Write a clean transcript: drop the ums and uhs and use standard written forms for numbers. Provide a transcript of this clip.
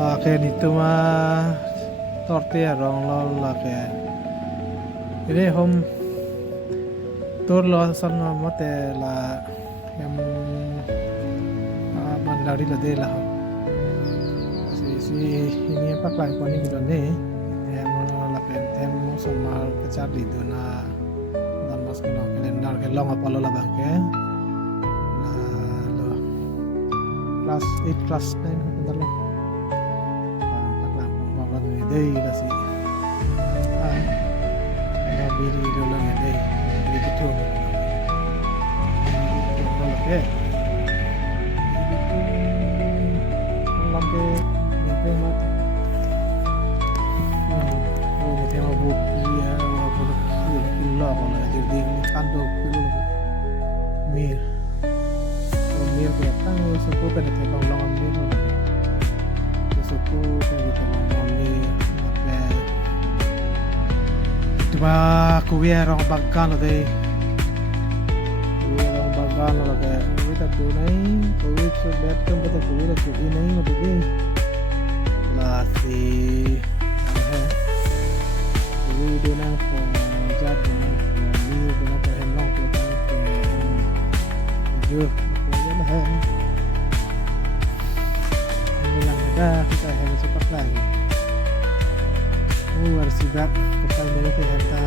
Kayak itu mah tortilla rong lo lah kayak ini home tour lo sana mate la yang bandari lo de lah si ini apa plan ko ni lo ne tem la pen tem sama kecap di tu na mas ko na kalendar ke long apa lo la ba ke na lo class 8 class 9 ko lo đây là gì nó biri dulu ya deh begitu kalau ke lampe nyampe mat oh nyampe mau buki ya mau kilo kalau jadi kando kilo mir mir kelihatan suku pada tembang longan mir suku kayak tembang mir Diba kuya rong bagkano de kuya rong bagkano la kaya kuya ta tunay kuya so better bata kuya la kuya na yung matibi la si kuya do na po jad do na po mi do na po henlong po ta po jo kuya na han ano lang na kita henlong sepak lagi harus juga kita dulu ke harta